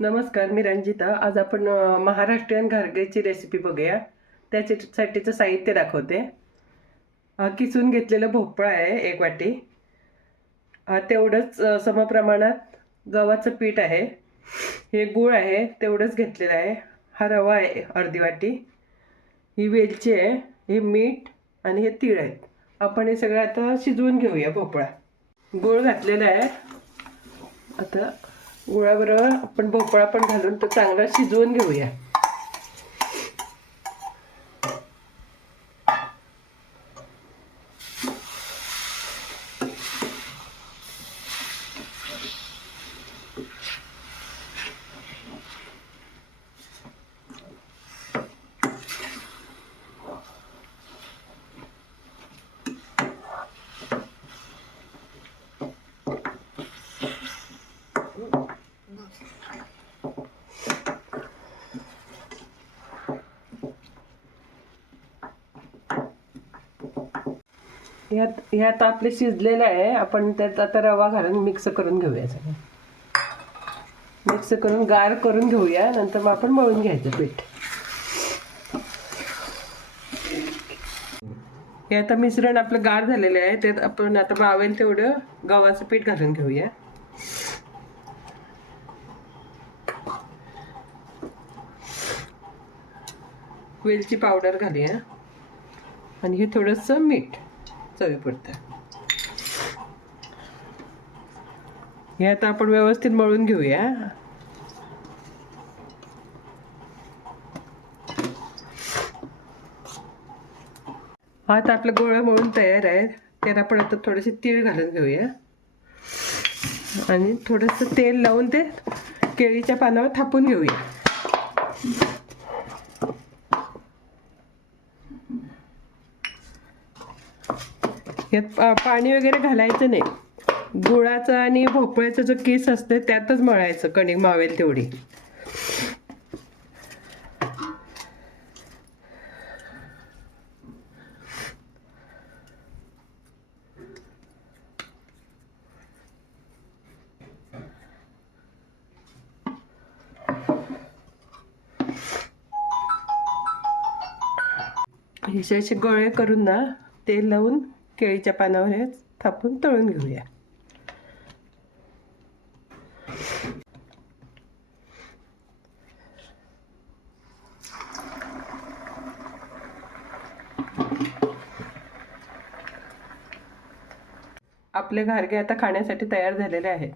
नमस्कार, मी रंजिता. आज आपण महाराष्ट्रीयन घारगेची रेसिपी बघूया. त्याच्यासाठीचं साहित्य दाखवते. किसून घेतलेलं भोपळा आहे 1 वाटी. तेवढंच समप्रमाणात गव्हाचं पीठ आहे. हे गूळ आहे तेवढंच घेतलेलं आहे. हा रवा आहे अर्धी वाटी. ही वेलची आहे, हे मीठ आणि हे तीळ आहेत. आपण हे सगळं आता शिजवून घेऊया. भोपळा गूळ घातलेला आहे. आता गुळाबरोबर आपण भोपळा पण घालून तो चांगला शिजवून घेऊया. ह्यात आपले शिजलेलं आहे. आपण त्यात आता रवा घालून मिक्स करून घेऊया. सगळं मिक्स करून गार करून घेऊया. नंतर मग आपण मळून घ्यायचं पीठ. हे आता मिश्रण आपलं गार झालेलं आहे. त्यात आपण आता मावेल तेवढं गव्हाचं पीठ घालून घेऊया. वेलची पावडर घालूया आणि हे थोडंसं मीठ चवीपुरतं. हे आता आपण व्यवस्थित मळून घेऊया. आता आपलं गोळा मळून तयार आहे. त्यात आपण आता थोडेसे तीळ घालून घेऊया आणि थोडंसं तेल लावून ते केळीच्या पानावर थापून घेऊया. यात पाणी वगैरे घालायचं नाही. गुळाचं आणि भोपळ्याचं जो किस असते त्यातच मळायचं. कणिक मावेल तेवढी. हे असे गोळे करून ना तेल लावून केळीच्या पानावर हे थापून तळून घेऊया. आपले घारगे आता खाण्यासाठी तयार झालेले आहेत.